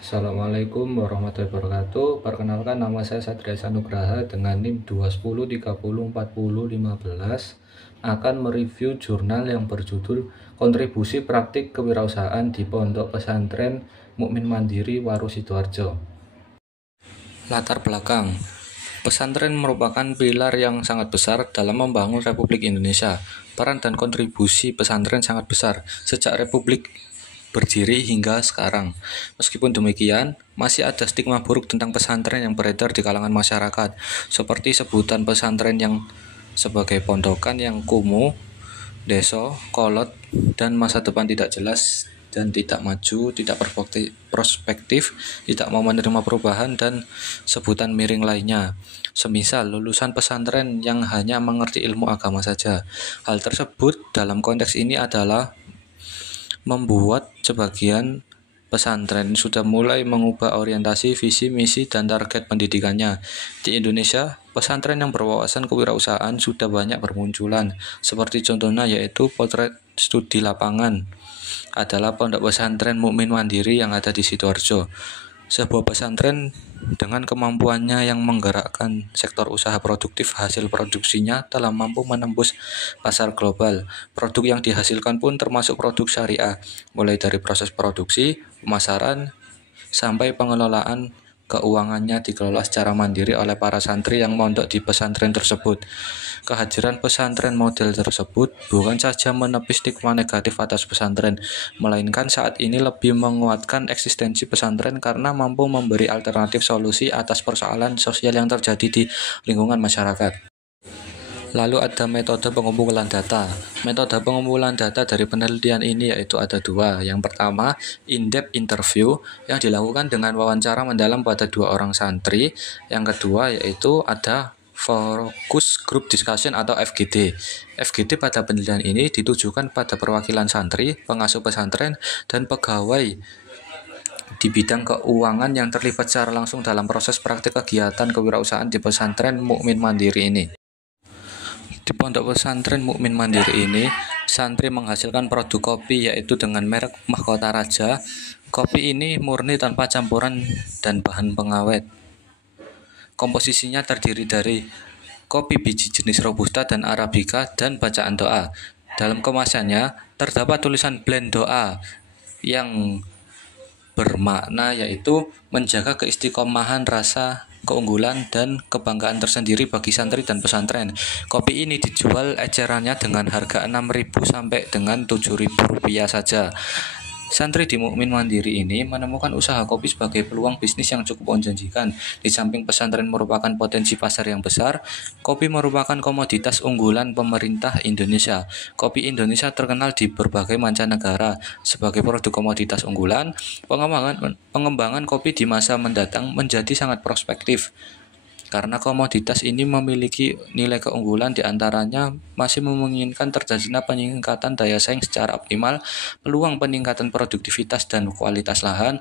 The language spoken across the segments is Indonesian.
Assalamualaikum warahmatullahi wabarakatuh. Perkenalkan, nama saya Satria Sanugraha dengan NIM 210304015 akan mereview jurnal yang berjudul Kontribusi Praktik Kewirausahaan di Pondok Pesantren Mukmin Mandiri Waru Sidoarjo. Latar belakang: pesantren merupakan pilar yang sangat besar dalam membangun Republik Indonesia. Peran dan kontribusi pesantren sangat besar sejak Republik berdiri hingga sekarang. Meskipun demikian, masih ada stigma buruk tentang pesantren yang beredar di kalangan masyarakat, seperti sebutan pesantren yang sebagai pondokan yang kumuh, deso, kolot, dan masa depan tidak jelas dan tidak maju, tidak prospektif, tidak mau menerima perubahan, dan sebutan miring lainnya. Semisal lulusan pesantren yang hanya mengerti ilmu agama saja. Hal tersebut dalam konteks ini adalah membuat sebagian pesantren sudah mulai mengubah orientasi, visi, misi, dan target pendidikannya. Di Indonesia, pesantren yang berwawasan kewirausahaan sudah banyak bermunculan, seperti contohnya yaitu Potret Studi Lapangan adalah Pondok Pesantren Mukmin Mandiri yang ada di Sidoarjo. Sebuah pesantren dengan kemampuannya yang menggerakkan sektor usaha produktif, hasil produksinya telah mampu menembus pasar global. Produk yang dihasilkan pun termasuk produk syariah, mulai dari proses produksi, pemasaran, sampai pengelolaan keuangannya dikelola secara mandiri oleh para santri yang mondok di pesantren tersebut. Kehadiran pesantren model tersebut bukan saja menepis stigma negatif atas pesantren, melainkan saat ini lebih menguatkan eksistensi pesantren karena mampu memberi alternatif solusi atas persoalan sosial yang terjadi di lingkungan masyarakat. Lalu ada metode pengumpulan data. Metode pengumpulan data dari penelitian ini yaitu ada dua. Yang pertama, in-depth interview yang dilakukan dengan wawancara mendalam pada 2 orang santri. Yang kedua yaitu ada Focus Group Discussion atau FGD. FGD pada penelitian ini ditujukan pada perwakilan santri, pengasuh pesantren, dan pegawai di bidang keuangan yang terlibat secara langsung dalam proses praktik kegiatan kewirausahaan di pesantren Mukmin Mandiri ini. Di Pondok Pesantren Mukmin Mandiri ini, santri menghasilkan produk kopi yaitu dengan merek Mahkota Raja. Kopi ini murni tanpa campuran dan bahan pengawet. Komposisinya terdiri dari kopi biji jenis Robusta dan Arabica dan bacaan doa. Dalam kemasannya terdapat tulisan blend doa yang bermakna yaitu menjaga keistiqomahan, rasa keunggulan, dan kebanggaan tersendiri bagi santri dan pesantren. Kopi ini dijual ecerannya dengan harga 6.000 sampai dengan 7.000 rupiah saja. Santri di Mukmin Mandiri ini menemukan usaha kopi sebagai peluang bisnis yang cukup menjanjikan. Di samping pesantren merupakan potensi pasar yang besar, kopi merupakan komoditas unggulan pemerintah Indonesia. Kopi Indonesia terkenal di berbagai mancanegara sebagai produk komoditas unggulan. Pengembangan kopi di masa mendatang menjadi sangat prospektif, karena komoditas ini memiliki nilai keunggulan diantaranya masih memungkinkan terjadinya peningkatan daya saing secara optimal, peluang peningkatan produktivitas dan kualitas lahan,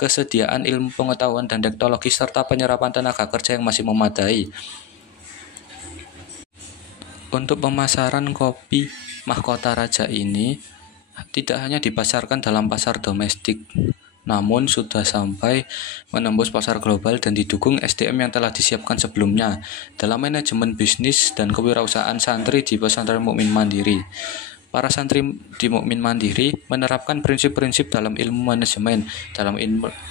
kesediaan ilmu pengetahuan dan teknologi, serta penyerapan tenaga kerja yang masih memadai. Untuk pemasaran kopi Mahkota Raja ini tidak hanya dipasarkan dalam pasar domestik, namun sudah sampai menembus pasar global dan didukung SDM yang telah disiapkan sebelumnya dalam manajemen bisnis dan kewirausahaan santri di Pesantren Mukmin Mandiri. Para santri di Mukmin Mandiri menerapkan prinsip-prinsip dalam ilmu manajemen.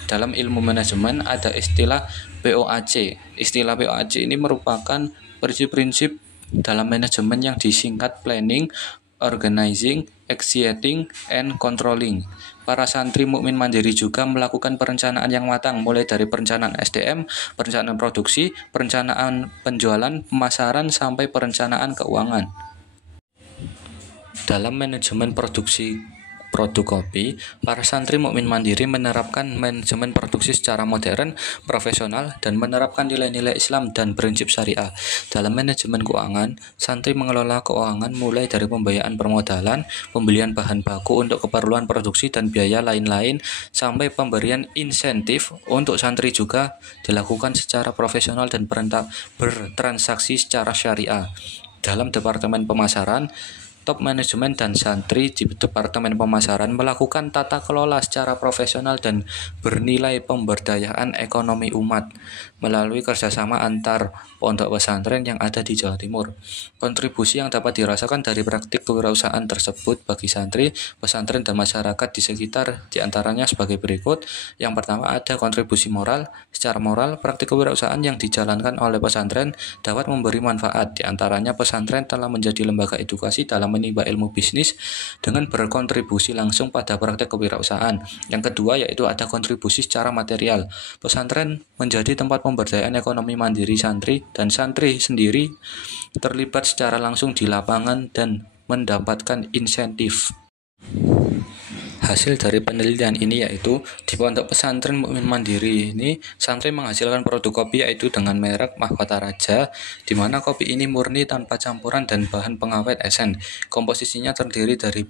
Dalam ilmu manajemen ada istilah POAC. Istilah POAC ini merupakan prinsip-prinsip dalam manajemen yang disingkat planning, organizing, executing, and controlling. Para santri Mukmin Mandiri juga melakukan perencanaan yang matang, mulai dari perencanaan SDM, perencanaan produksi, perencanaan penjualan, pemasaran, sampai perencanaan keuangan. Dalam manajemen produksi produk kopi, para santri Mukmin Mandiri menerapkan manajemen produksi secara modern, profesional, dan menerapkan nilai-nilai Islam dan prinsip syariah. Dalam manajemen keuangan, santri mengelola keuangan mulai dari pembiayaan permodalan, pembelian bahan baku untuk keperluan produksi dan biaya lain-lain, sampai pemberian insentif untuk santri juga dilakukan secara profesional dan bertransaksi secara syariah. Dalam departemen pemasaran, top manajemen dan santri di Departemen Pemasaran melakukan tata kelola secara profesional dan bernilai pemberdayaan ekonomi umat melalui kerjasama antar pondok pesantren yang ada di Jawa Timur. Kontribusi yang dapat dirasakan dari praktik kewirausahaan tersebut bagi santri, pesantren, dan masyarakat di sekitar diantaranya sebagai berikut. Yang pertama ada kontribusi moral. Secara moral, praktik kewirausahaan yang dijalankan oleh pesantren dapat memberi manfaat. Di antaranya pesantren telah menjadi lembaga edukasi dalam menimba ilmu bisnis dengan berkontribusi langsung pada praktik kewirausahaan. Yang kedua yaitu ada kontribusi secara material. Pesantren menjadi tempat pemberdayaan ekonomi mandiri santri, dan santri sendiri terlibat secara langsung di lapangan dan mendapatkan insentif. Hasil dari penelitian ini yaitu di Pondok Pesantren Mukmin Mandiri ini santri menghasilkan produk kopi yaitu dengan merek Mahkota Raja, di mana kopi ini murni tanpa campuran dan bahan pengawet esen. Komposisinya terdiri dari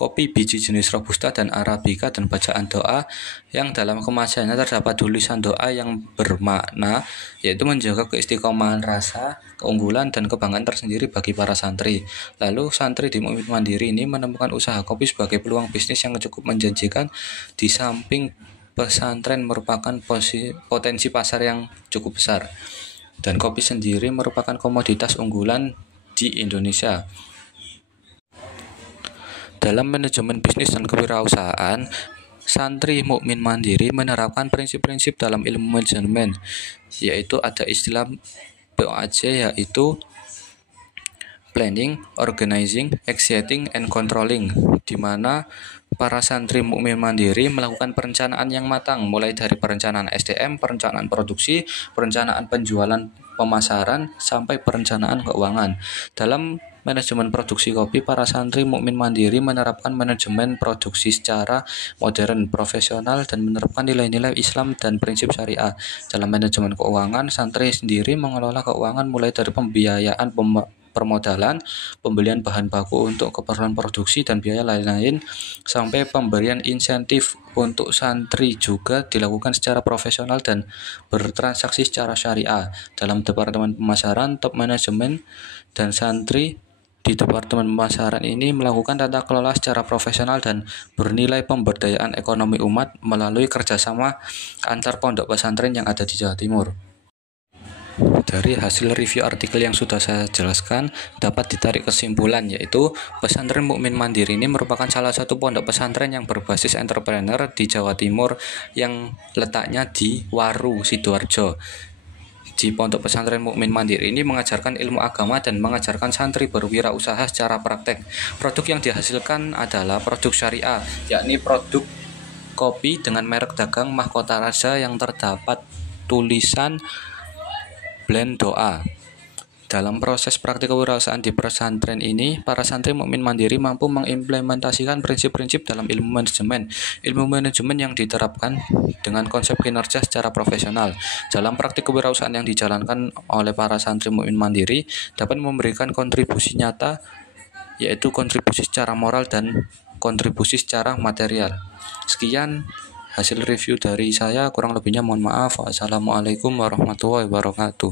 kopi biji jenis Robusta dan Arabica dan bacaan doa yang dalam kemasannya terdapat tulisan doa yang bermakna yaitu menjaga keistiqomahan rasa, keunggulan, dan kebanggaan tersendiri bagi para santri. Lalu santri di Mukmin Mandiri ini menemukan usaha kopi sebagai peluang bisnis yang cukup menjanjikan. Di samping pesantren merupakan potensi pasar yang cukup besar, dan kopi sendiri merupakan komoditas unggulan di Indonesia. Dalam manajemen bisnis dan kewirausahaan, santri Mukmin Mandiri menerapkan prinsip-prinsip dalam ilmu manajemen, yaitu ada istilah POAJ yaitu planning, organizing, executing, and controlling, di mana para santri Mukmin Mandiri melakukan perencanaan yang matang, mulai dari perencanaan SDM, perencanaan produksi, perencanaan penjualan, pemasaran, sampai perencanaan keuangan. Dalam manajemen produksi kopi, para santri Mukmin Mandiri menerapkan manajemen produksi secara modern, profesional, dan menerapkan nilai-nilai Islam dan prinsip syariah. Dalam manajemen keuangan, santri sendiri mengelola keuangan mulai dari pembiayaan permodalan, pembelian bahan baku untuk keperluan produksi, dan biaya lain-lain, sampai pemberian insentif untuk santri juga dilakukan secara profesional dan bertransaksi secara syariah. Dalam Departemen Pemasaran, top manajemen dan santri di Departemen Pemasaran ini melakukan tata kelola secara profesional dan bernilai pemberdayaan ekonomi umat melalui kerjasama antar pondok pesantren yang ada di Jawa Timur. Dari hasil review artikel yang sudah saya jelaskan, dapat ditarik kesimpulan yaitu Pesantren Mukmin Mandiri ini merupakan salah satu pondok pesantren yang berbasis entrepreneur di Jawa Timur yang letaknya di Waru, Sidoarjo. Di Pondok Pesantren Mukmin Mandiri ini mengajarkan ilmu agama dan mengajarkan santri berwirausaha secara praktek. Produk yang dihasilkan adalah produk syariah, yakni produk kopi dengan merek dagang Mahkota Raja yang terdapat tulisan blend doa. Dalam proses praktik kewirausahaan di pesantren ini, para santri Mukmin Mandiri mampu mengimplementasikan prinsip-prinsip dalam ilmu manajemen. Ilmu manajemen yang diterapkan dengan konsep kinerja secara profesional. Dalam praktik kewirausahaan yang dijalankan oleh para santri Mukmin Mandiri dapat memberikan kontribusi nyata, yaitu kontribusi secara moral dan kontribusi secara material. Sekian hasil review dari saya, kurang lebihnya mohon maaf. Wassalamualaikum warahmatullahi wabarakatuh.